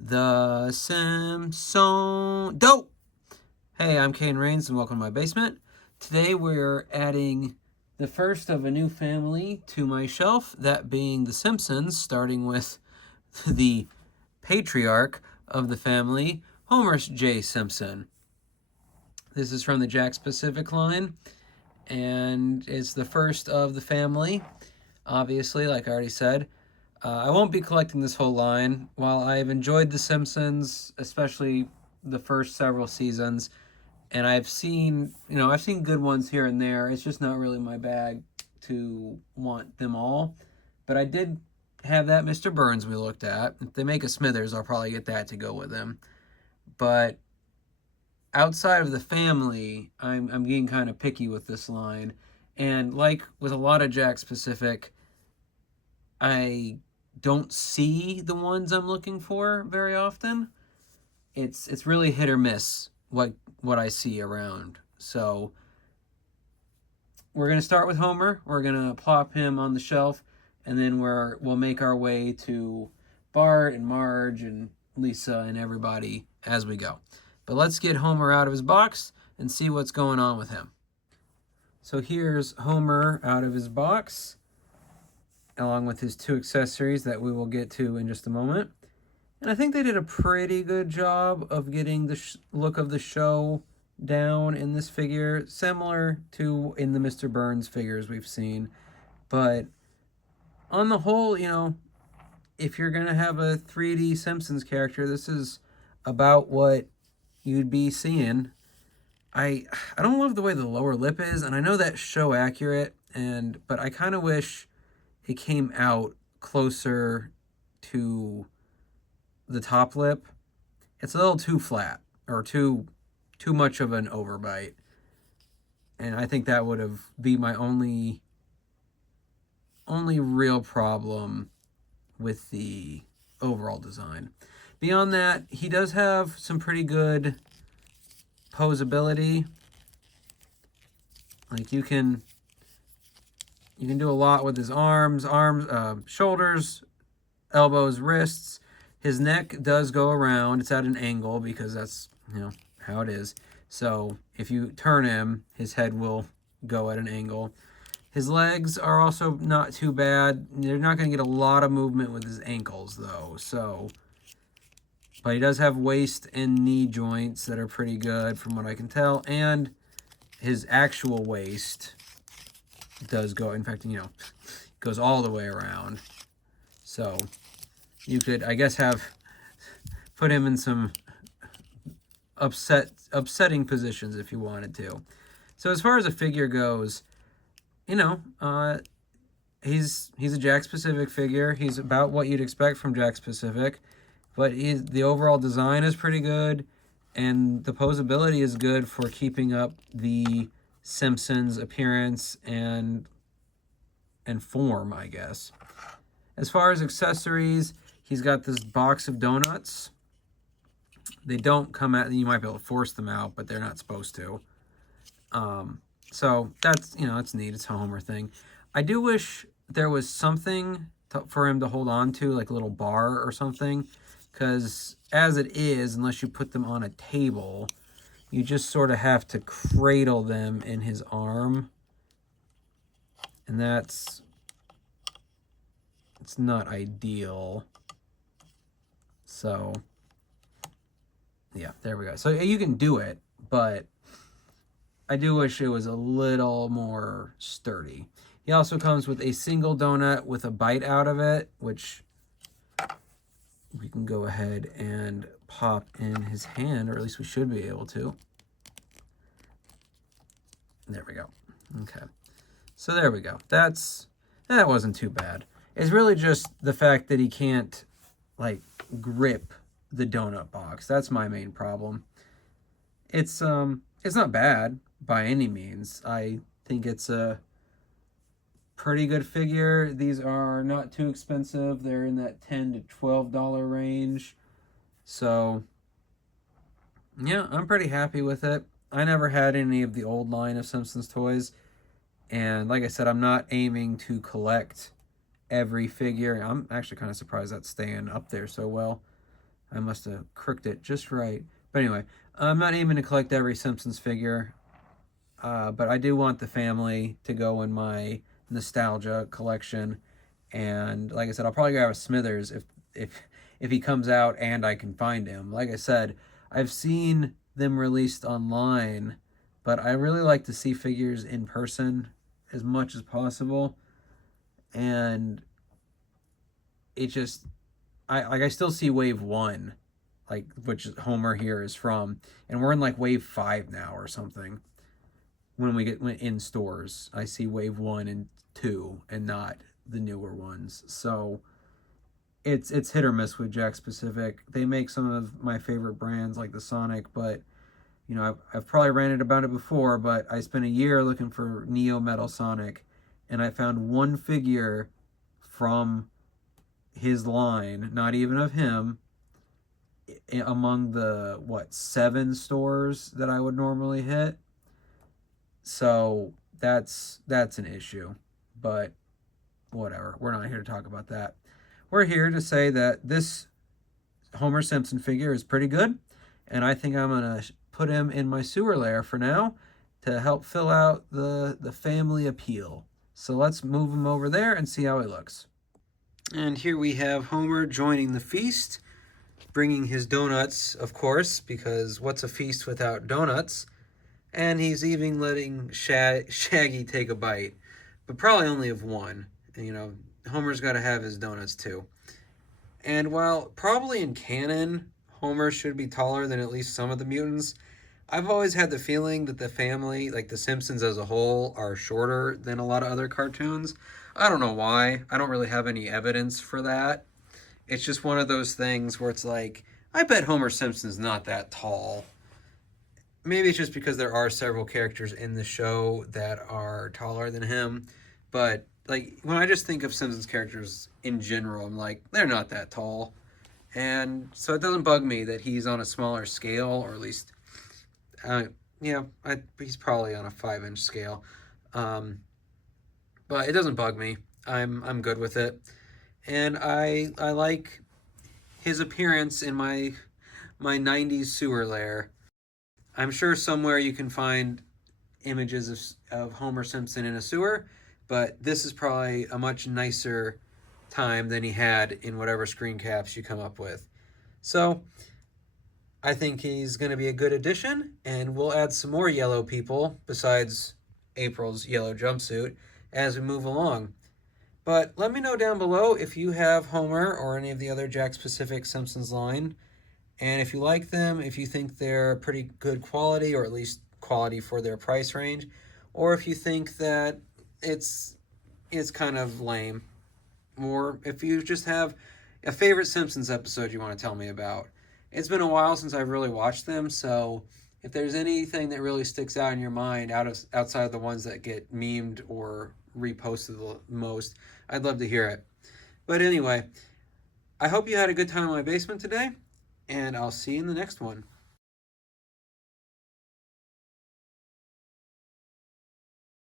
The Simpson dope. Hey, I'm Kane Rains and welcome to my basement. Today we're adding the first of a new family to my shelf, that being the Simpsons, starting with the patriarch of the family, Homer J. Simpson. This is from the Jakks Pacific line, and it's the first of the family, obviously, like I already said. I won't be collecting this whole line. While I've enjoyed The Simpsons, especially the first several seasons, and I've seen good ones here and there. It's just not really my bag to want them all. But I did have that Mr. Burns we looked at. If they make a Smithers, I'll probably get that to go with them. But outside of the family, I'm getting kind of picky with this line. And like with a lot of Jakks Pacific, I don't see the ones I'm looking for very often. It's really hit or miss what I see around. So we're gonna start with Homer. We're gonna plop him on the shelf, and then we'll make our way to Bart and Marge and Lisa and everybody as we go. But let's get Homer out of his box and see what's going on with him. So here's Homer out of his box, along with his two accessories that we will get to in just a moment. And I think they did a pretty good job of getting the look of the show down in this figure, similar to in the Mr. Burns figures we've seen. But on the whole, if you're going to have a 3D Simpsons character, this is about what you'd be seeing. I don't love the way the lower lip is, and I know that's show accurate, but I kind of wish it came out closer to the top lip. It's a little too flat, or too much of an overbite, and I think that would have be my only real problem with the overall design. Beyond that, he does have some pretty good posability. Like you can do a lot with his arms, shoulders, elbows, wrists. His neck does go around. It's at an angle because that's, how it is. So if you turn him, his head will go at an angle. His legs are also not too bad. They're not going to get a lot of movement with his ankles, though. But he does have waist and knee joints that are pretty good from what I can tell. And his actual waist does go, in fact, goes all the way around. So you could, I guess, put him in some upsetting positions if you wanted to. So as far as a figure goes, he's a Jakks Pacific figure. He's about what you'd expect from Jakks Pacific, but the overall design is pretty good, and the posability is good for keeping up the Simpsons appearance and form, I guess. As far as accessories, he's got this box of donuts. They don't come out. You might be able to force them out, but they're not supposed to. So that's, it's neat. It's a Homer thing. I do wish there was something for him to hold on to, like a little bar or something, because as it is, unless you put them on a table, you just sort of have to cradle them in his arm, and it's not ideal. So yeah, there we go. So you can do it, but I do wish it was a little more sturdy. He also comes with a single donut with a bite out of it, which we can go ahead and pop in his hand, or at least we should be able to. There we go. Okay. So there we go. That wasn't too bad. It's really just the fact that he can't, grip the donut box. That's my main problem. It's not bad by any means. I think it's a pretty good figure. These are not too expensive. They're in that $10 to $12 range. So yeah, I'm pretty happy with it. I never had any of the old line of Simpsons toys, and like I said, I'm not aiming to collect every figure. I'm actually kind of surprised that's staying up there so well. I must have crooked it just right. But anyway, I'm not aiming to collect every Simpsons figure, but I do want the family to go in my nostalgia collection. And like I said, I'll probably grab a Smithers if if he comes out and I can find him. Like I said, I've seen them released online, but I really like to see figures in person as much as possible. And it just I still see wave one, like which Homer here is from, and we're in like wave 5 now or something. When we get in stores, I see wave 1 and 2 and not the newer ones. So it's hit or miss with Jakks Pacific. They make some of my favorite brands like the Sonic, but you know I've probably ranted about it before, but I spent a year looking for Neo Metal Sonic, and I found one figure from his line, not even of him, among the 7 stores that I would normally hit. So that's an issue, but whatever. We're not here to talk about that. We're here to say that this Homer Simpson figure is pretty good, and I think I'm gonna put him in my sewer lair for now to help fill out the family appeal. So let's move him over there and see how he looks. And here we have Homer joining the feast, bringing his donuts, of course, because what's a feast without donuts? And he's even letting Shaggy take a bite, but probably only of one. And, you know, Homer's got to have his donuts too. And while probably in canon, Homer should be taller than at least some of the mutants, I've always had the feeling that the family, like the Simpsons as a whole, are shorter than a lot of other cartoons. I don't know why. I don't really have any evidence for that. It's just one of those things where it's like, I bet Homer Simpson's not that tall. Maybe it's just because there are several characters in the show that are taller than him. But like when I just think of Simpsons characters in general, I'm like, they're not that tall. And so it doesn't bug me that he's on a smaller scale, or at least, he's probably on a 5-inch scale. But it doesn't bug me. I'm good with it. And I like his appearance in my 90s sewer lair. I'm sure somewhere you can find images of Homer Simpson in a sewer, but this is probably a much nicer time than he had in whatever screen caps you come up with. So I think he's going to be a good addition, and we'll add some more yellow people besides April's yellow jumpsuit as we move along. But let me know down below if you have Homer or any of the other Jakks Pacific Simpsons line. And if you like them, if you think they're pretty good quality, or at least quality for their price range, or if you think that it's kind of lame, or if you just have a favorite Simpsons episode you want to tell me about. It's been a while since I've really watched them, so if there's anything that really sticks out in your mind outside of the ones that get memed or reposted the most, I'd love to hear it. But anyway, I hope you had a good time in my basement today, and I'll see you in the next one.